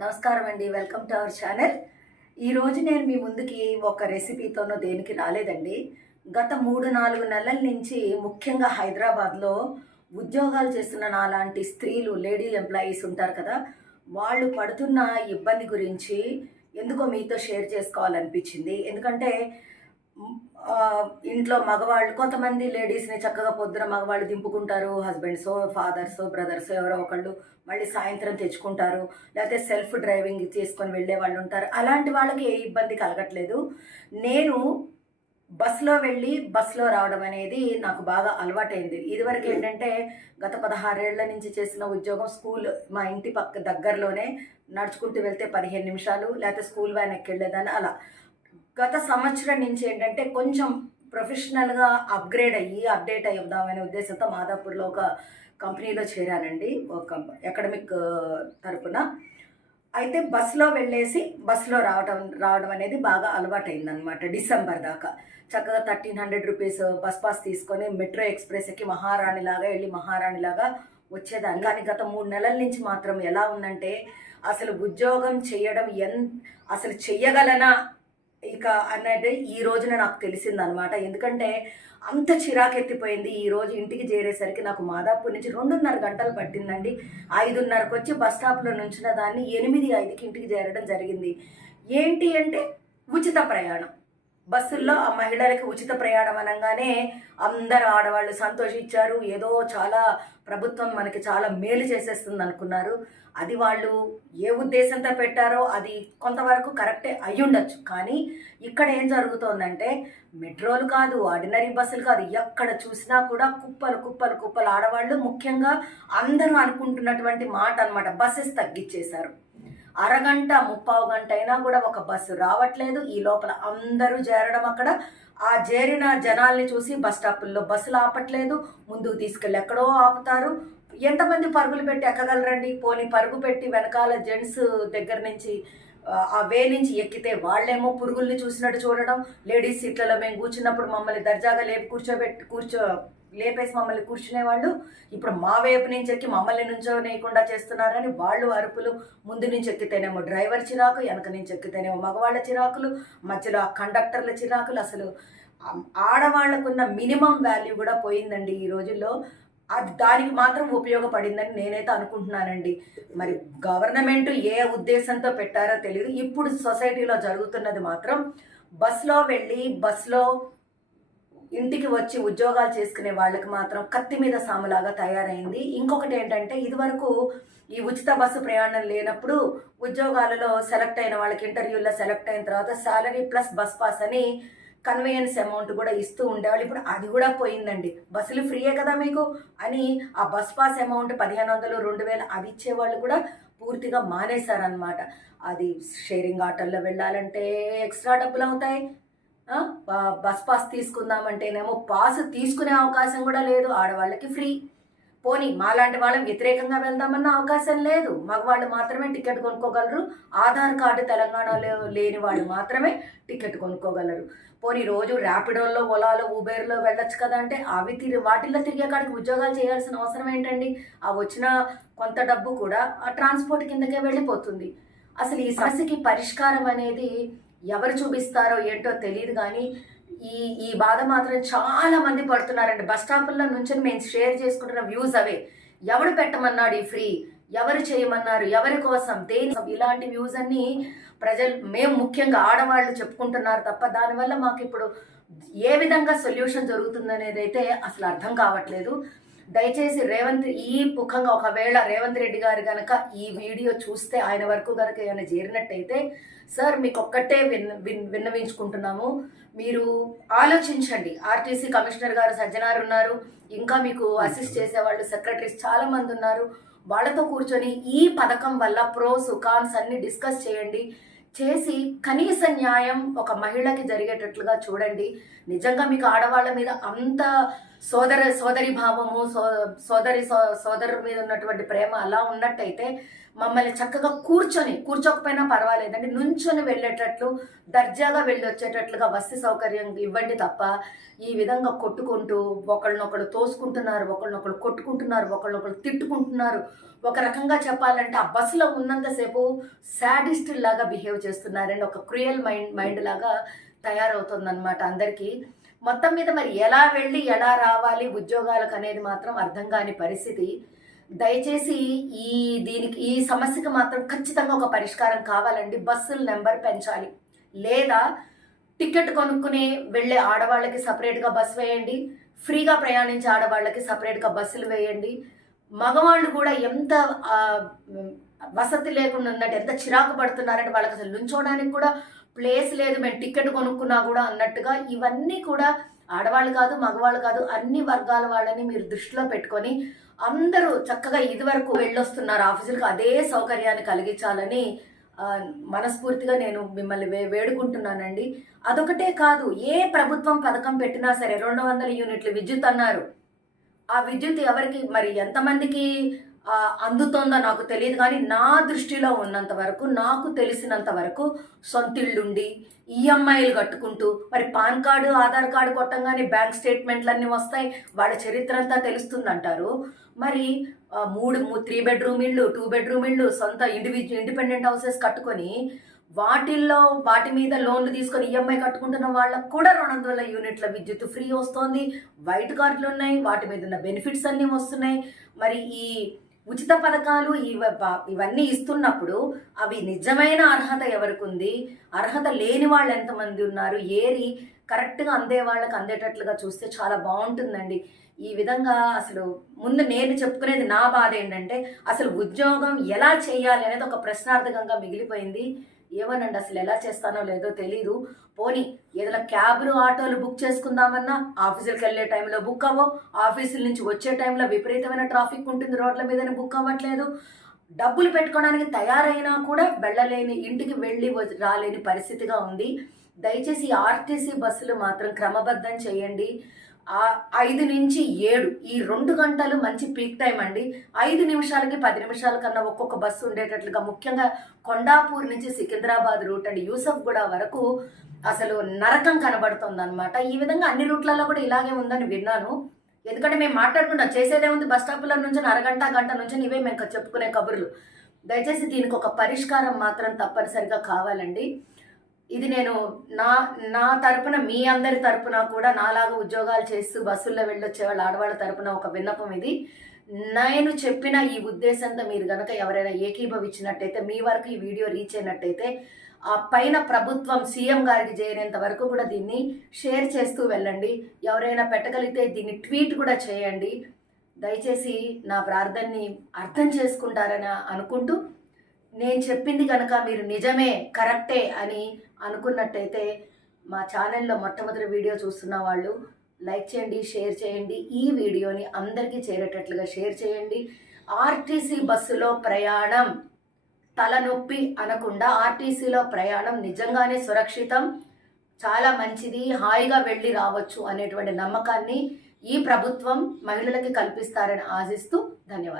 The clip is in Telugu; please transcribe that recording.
నమస్కారం అండి. Welcome to our channel. ఈరోజు నేను మీ ముందుకి ఒక రెసిపీతోనో దేనికి రాలేదండి. గత మూడు నాలుగు నెలల నుంచి ముఖ్యంగా హైదరాబాద్లో ఉద్యోగాలు చేస్తున్న నాలాంటి స్త్రీలు లేడీ ఎంప్లాయీస్ ఉంటారు కదా వాళ్ళు పడుతున్న ఇబ్బంది గురించి ఎందుకో మీతో షేర్ చేసుకోవాలనిపించింది. ఎందుకంటే ఇంట్లో మగవాళ్ళు కొంతమంది లేడీస్ని చక్కగా పొద్దున మగవాళ్ళు దింపుకుంటారు. హస్బెండ్స్ ఫాదర్స్ బ్రదర్స్ ఎవరో ఒకళ్ళు మళ్ళీ సాయంత్రం తెచ్చుకుంటారు. లేకపోతే సెల్ఫ్ డ్రైవింగ్ చేసుకొని వెళ్ళే వాళ్ళు ఉంటారు. అలాంటి వాళ్ళకి ఏ ఇబ్బంది కలగట్లేదు. నేను బస్సులో వెళ్ళి బస్సులో రావడం అనేది నాకు బాగా అలవాటైంది. ఇదివరకు ఏంటంటే గత పదహారేళ్ళ నుంచి చేసిన ఉద్యోగం స్కూల్ మా ఇంటి పక్క దగ్గరలోనే నడుచుకుంటూ వెళ్తే పదిహేను నిమిషాలు లేకపోతే స్కూల్ వ్యాన్ ఎక్కెళ్ళేదాన్ని అలా. గత సంవత్సరం నుంచి ఏంటంటే కొంచెం ప్రొఫెషనల్గా అప్గ్రేడ్ అయ్యి అప్డేట్ అయ్యుదామనే ఉద్దేశంతో మాదాపూర్లో ఒక కంపెనీలో చేరానండి ఒక అకాడమిక్ తరపున. అయితే బస్సులో వెళ్ళేసి బస్సులో రావడం రావడం అనేది బాగా అలవాటైందనమాట డిసెంబర్ దాకా. చక్కగా thirteen hundred rupees bus pass తీసుకొని మెట్రో ఎక్స్ప్రెస్ ఎక్కి మహారాణిలాగా వెళ్ళి మహారాణిలాగా వచ్చేదాన్ని. కానీ గత మూడు నెలల నుంచి మాత్రం ఎలా ఉందంటే అసలు ఉద్యోగం చేయడం ఎన్ అసలు చెయ్యగలనా ఇక అనేది ఈ రోజున నాకు తెలిసిందనమాట ఎందుకంటే అంత చిరాకెత్తిపోయింది ఈ రోజు ఇంటికి చేరేసరికి నాకు మాదాపూర్ నుంచి రెండున్నర గంటలు పట్టిందండి. ఐదున్నరకు వచ్చి బస్ స్టాప్లో నుంచిన దాన్ని ఎనిమిది ఐదుకి ఇంటికి చేరడం జరిగింది. ఏంటి అంటే ఉచిత ప్రయాణం. బస్సుల్లో ఆ మహిళలకి ఉచిత ప్రయాణం అనగానే అందరు ఆడవాళ్ళు సంతోషించారు. ఏదో చాలా ప్రభుత్వం మనకి చాలా మేలు చేసేస్తుంది అనుకున్నారు అది వాళ్ళు ఏ ఉద్దేశంతో పెట్టారో అది కొంతవరకు కరెక్టే అయ్యుండొచ్చు. కానీ ఇక్కడ ఏం జరుగుతోందంటే మెట్రోలు కాదు ఆర్డినరీ బస్సులు కాదు ఎక్కడ చూసినా కూడా కుప్పలు కుప్పలు కుప్పలు. ఆడవాళ్ళు ముఖ్యంగా అందరూ అనుకుంటున్నటువంటి మాట అనమాట బస్సెస్ తగ్గించేశారు అరగంట ముప్పావు గంట అయినా కూడా ఒక బస్సు రావట్లేదు. ఈ లోపల అందరూ చేరడం అక్కడ. ఆ చేరిన జనాల్ని చూసి బస్ స్టాపుల్లో బస్సులు ఆపట్లేదు. ముందుకు తీసుకెళ్ళి ఎక్కడో ఆపుతారు. ఎంతమంది పరుగులు పెట్టి ఎక్కగలరండి పోనీ పరుగు పెట్టి వెనకాల జెంట్స్ దగ్గర నుంచి ఆ, వే నుంచి ఎక్కితే వాళ్ళేమో పురుగుల్ని చూసినట్టు చూడడం లేడీస్ సీట్లలో మేము కూర్చున్నప్పుడు మమ్మల్ని దర్జాగా లేపి కూర్చోబెట్టి కూర్చో లేపేసి మమ్మల్ని కూర్చునే వాళ్ళు ఇప్పుడు మా వైపు నుంచి ఎక్కి మమ్మల్ని నుంచోనేయకుండా చేస్తున్నారని వాళ్ళు అరుపులు ముందు నుంచి ఎక్కితేనేమో డ్రైవర్ చిరాకు వెనక నుంచి ఎక్కితేనేమో మగవాళ్ళ చిరాకులు మధ్యలో ఆ కండక్టర్ల చిరాకులు అసలు ఆడవాళ్ళకున్న మినిమం వాల్యూ కూడా పోయిందండి ఈ రోజుల్లో. అది దానికి మాత్రం ఉపయోగపడిందని నేనైతే అనుకుంటున్నానండి. మరి గవర్నమెంట్ ఏ ఉద్దేశంతో పెట్టారో తెలియదు ఇప్పుడు సొసైటీలో జరుగుతున్నది మాత్రం బస్లో వెళ్ళి బస్లో ఇంటికి వచ్చి ఉద్యోగాలు చేసుకునే వాళ్ళకి మాత్రం కత్తి మీద సాములాగా తయారైంది. ఇంకొకటి ఏంటంటే ఇదివరకు ఈ ఉచిత బస్సు ప్రయాణం లేనప్పుడు ఉద్యోగాలలో సెలెక్ట్ అయిన వాళ్ళకి ఇంటర్వ్యూలో సెలెక్ట్ అయిన తర్వాత శాలరీ ప్లస్ బస్ పాస్ అని కన్వీనియన్స్ అమౌంట్ కూడా ఇస్తూ ఉండేవాళ్ళు. ఇప్పుడు అది కూడా పోయిందండి. బస్సులు ఫ్రీయే కదా మీకు? అని ఆ బస్ పాస్ అమౌంట్ పదిహేను వందలు రెండు వేలు అవి ఇచ్చేవాళ్ళు కూడా పూర్తిగా మానేశారనమాట అది షేరింగ్ ఆటోల్లో వెళ్ళాలంటే ఎక్స్ట్రా డబ్బులు అవుతాయి. బస్ పాస్ తీసుకుందామంటేనేమో పాస్ తీసుకునే అవకాశం కూడా లేదు. ఆడవాళ్ళకి ఫ్రీ. పోనీ మాలాంటి వాళ్ళం వ్యతిరేకంగా వెళ్దామన్న అవకాశం లేదు. మగవాళ్ళు మాత్రమే టికెట్ కొనుక్కోగలరు. ఆధార్ కార్డు తెలంగాణలో లేని వాళ్ళు మాత్రమే టికెట్ కొనుక్కోగలరు. పోనీ రోజు ర్యాపిడోల్లో ఓలాలో ఊబేర్లో వెళ్ళొచ్చు కదా అంటే అవి తిరిగి వాటిల్లో తిరిగే కాడికి ఉద్యోగాలు చేయాల్సిన అవసరం ఏంటండి? ఆ వచ్చిన కొంత డబ్బు కూడా ఆ ట్రాన్స్పోర్ట్ కిందకే వెళ్ళిపోతుంది. అసలు ఈ సమస్యకి పరిష్కారం అనేది ఎవరు చూపిస్తారో ఏంటో తెలియదు కానీ ఈ ఈ బాధ మాత్రం చాలా మంది పడుతున్నారండి. బస్ స్టాపుల్లో నుంచి మేము షేర్ చేసుకుంటున్న వ్యూస్ అవే. ఎవడు పెట్టమన్నాడు ఈ ఫ్రీ? ఎవరు చేయమన్నారు? ఎవరి కోసం? దేని ఇలాంటి వ్యూస్ అన్ని ప్రజలు మేము ముఖ్యంగా ఆడవాళ్ళు చెప్పుకుంటున్నారు తప్ప దానివల్ల మాకు ఇప్పుడు ఏ విధంగా సొల్యూషన్ జరుగుతుందనేది అయితే అసలు అర్థం కావట్లేదు. దయచేసి రేవంత్ ఈ ముఖంగా ఒకవేళ రేవంత్ రెడ్డి గారు గనక ఈ వీడియో చూస్తే ఆయన వరకు గనక ఏమైనా చేరినట్టయితే సార్ మీకు ఒక్కటే విన్ విన్ విన్నవించుకుంటున్నాము. మీరు ఆలోచించండి. ఆర్టీసీ కమిషనర్ గారు సజ్జనారు ఉన్నారు. ఇంకా మీకు అసిస్ట్ చేసేవాళ్ళు సెక్రటరీస్ చాలా మంది ఉన్నారు. వాళ్ళతో కూర్చొని ఈ పథకం వల్ల ప్రోస్ కాన్స్ అన్ని డిస్కస్ చేయండి. చేసి కనీస న్యాయం ఒక మహిళకి జరిగేటట్లుగా చూడండి. నిజంగా మీకు ఆడవాళ్ళ మీద అంత సోదర సోదరి భావము సో సోదరి సో సోదరు మీద ఉన్నటువంటి ప్రేమ అలా ఉన్నట్టయితే మమ్మల్ని చక్కగా కూర్చొని కూర్చోకపోయినా పర్వాలేదండి నుంచొని వెళ్ళేటట్లు దర్జాగా వెళ్ళి వచ్చేటట్లుగా వసతి సౌకర్యం ఇవ్వండి తప్ప ఈ విధంగా కొట్టుకుంటూ ఒకళ్ళనొకళ్ళు తోసుకుంటున్నారు ఒకళ్ళనొకళ్ళు కొట్టుకుంటున్నారు ఒకళ్ళనొకళ్ళు తిట్టుకుంటున్నారు. ఒక రకంగా చెప్పాలంటే ఆ బస్సులో ఉన్నంతసేపు శాడిస్ట్ లాగా బిహేవ్ చేస్తున్నారండి ఒక క్రియల్ మైండ్ మైండ్ లాగా తయారవుతుందన్నమాట అందరికీ. మొత్తం మీద మరి ఎలా వెళ్ళి ఎలా రావాలి ఉద్యోగాలకు అనేది మాత్రం అర్థం కాని పరిస్థితి. దయచేసి ఈ దీనికి ఈ సమస్యకు మాత్రం ఖచ్చితంగా ఒక పరిష్కారం కావాలండి. బస్సుల నెంబర్ పెంచాలి. లేదా టికెట్ కొనుక్కునే వెళ్ళే ఆడవాళ్ళకి సపరేట్గా బస్సు వేయండి. ఫ్రీగా ప్రయాణించే ఆడవాళ్ళకి సపరేట్గా బస్సులు వేయండి. మగవాళ్ళు కూడా ఎంత వసతి లేకుండా ఉన్నట్టు ఎంత చిరాకు పడుతున్నారంటే వాళ్ళకి అసలు నుంచోడానికి కూడా ప్లేస్ లేదు. మేము టికెట్ కొనుక్కున్నా కూడా అన్నట్టుగా ఇవన్నీ కూడా ఆడవాళ్ళు కాదు మగవాళ్ళు కాదు అన్ని వర్గాల వాళ్ళని మీరు దృష్టిలో పెట్టుకొని అందరూ చక్కగా ఇదివరకు వెళ్ళొస్తున్నారు. ఆఫీసులకు అదే సౌకర్యాన్ని కలిగించాలని మనస్ఫూర్తిగా నేను మిమ్మల్ని వే వేడుకుంటున్నానండి. అదొకటే కాదు ఏ ప్రభుత్వం పథకం పెట్టినా సరే రెండు వందల యూనిట్లు విద్యుత్ అన్నారు. ఆ విద్యుత్ ఎవరికి మరి ఎంతమందికి అందుతోందో నాకు తెలియదు కానీ నా దృష్టిలో ఉన్నంత వరకు నాకు తెలిసినంత వరకు సొంతిళ్ళుండి ఈఎంఐలు కట్టుకుంటూ మరి పాన్ కార్డు ఆధార్ కార్డు కొట్టంగానే బ్యాంక్ స్టేట్మెంట్లు అన్నీ వస్తాయి వాళ్ళ చరిత్ర అంతా తెలుస్తుందంటారు. మరి మూడు త్రీ బెడ్రూమ్ ఇళ్ళు టూ బెడ్రూమ్ ఇళ్ళు సొంత ఇండివిజువల్ ఇండిపెండెంట్ హౌసెస్ కట్టుకొని వాటిల్లో వాటి మీద లోన్లు తీసుకొని ఈఎంఐ కట్టుకుంటున్న వాళ్ళకు కూడా రెండు వందల యూనిట్ల విద్యుత్ ఫ్రీ వస్తోంది. వైట్ కార్డులు ఉన్నాయి వాటి మీద ఉన్న బెనిఫిట్స్ అన్నీ వస్తున్నాయి. మరి ఈ ఉచిత పథకాలు ఇవ ఇవన్నీ ఇస్తున్నప్పుడు అవి నిజమైన అర్హత ఎవరికి ఉంది అర్హత లేని వాళ్ళు ఎంతమంది ఉన్నారు? ఏరి కరెక్ట్గా అందే వాళ్ళకి అందేటట్లుగా చూస్తే చాలా బాగుంటుందండి. ఈ విధంగా అసలు ముందు నేను చెప్పుకునేది నా బాధ ఏంటంటే అసలు ఉద్యోగం ఎలా చేయాలి అనేది ఒక ప్రశ్నార్థకంగా మిగిలిపోయింది. ఏమనండి? అసలు ఎలా చేస్తానో లేదో తెలీదు. పోనీ ఏదైనా క్యాబ్లు ఆటోలు బుక్ చేసుకుందామన్నా ఆఫీసులకు వెళ్ళే టైంలో బుక్ అవ్వవు. ఆఫీసుల నుంచి వచ్చే టైంలో విపరీతమైన ట్రాఫిక్ ఉంటుంది. రోడ్ల మీదనే బుక్ అవ్వట్లేదు. డబ్బులు పెట్టుకోవడానికి తయారైనా కూడా వెళ్ళలేని ఇంటికి వెళ్ళి వ- రాలేని పరిస్థితిగా ఉంది. దయచేసి ఆర్టీసీ బస్సులు మాత్రం క్రమబద్ధం చేయండి. ఐదు నుంచి ఏడు ఈ రెండు గంటలు మంచి పీక్ టైం అండి. ఐదు నిమిషాలకి పది నిమిషాల కన్నా ఒక్కొక్క బస్సు ఉండేటట్లుగా ముఖ్యంగా కొండాపూర్ నుంచి సికింద్రాబాద్ రూట్ అండ్ యూసఫ్ కూడా వరకు అసలు నరకం కనబడుతుంది అనమాట ఈ విధంగా అన్ని రూట్లలో కూడా ఇలాగే ఉందని విన్నాను. ఎందుకంటే మేము మాట్లాడుకుంటాం చేసేదే ఉంది బస్ స్టాప్ల నుంచి అరగంట గంట నుంచి ఇవే మేము చెప్పుకునే కబుర్లు. దయచేసి దీనికి ఒక పరిష్కారం మాత్రం తప్పనిసరిగా కావాలండి. ఇది నేను నా నా తరపున మీ అందరి తరపున కూడా నాలాగా ఉద్యోగాలు చేస్తూ బస్సుల్లో వెళ్ళొచ్చే వాళ్ళ ఆడవాళ్ళ తరపున ఒక విన్నపం ఇది. నేను చెప్పిన ఈ ఉద్దేశంతో మీరు గనక ఎవరైనా ఏకీభవించినట్టయితే మీ వరకు ఈ వీడియో రీచ్ అయినట్టయితే ఆ పైన ప్రభుత్వం సీఎం గారికి చేరేంత వరకు కూడా దీన్ని షేర్ చేస్తూ వెళ్ళండి. ఎవరైనా పెట్టగలిగితే దీన్ని ట్వీట్ కూడా చేయండి. దయచేసి నా ప్రార్థనని అర్థం చేసుకుంటారని అనుకుంటూ నేను చెప్పింది కనుక మీరు నిజమే కరెక్టే అని అనుకున్నట్టయితే మా ఛానల్లో మొట్టమొదటి వీడియో చూస్తున్న వాళ్ళు లైక్ చేయండి షేర్ చేయండి. ఈ వీడియోని అందరికీ చేరేటట్లుగా షేర్ చేయండి. ఆర్టీసీ బస్సులో ప్రయాణం తలనొప్పి అనకుండా ఆర్టీసీలో ప్రయాణం నిజంగానే సురక్షితం. చాలా మంచిది హాయిగా వెళ్ళి రావచ్చు అనేటువంటి నమ్మకాన్ని ఈ ప్రభుత్వం మహిళలకి కల్పిస్తారని ఆశిస్తూ ధన్యవాదాలు.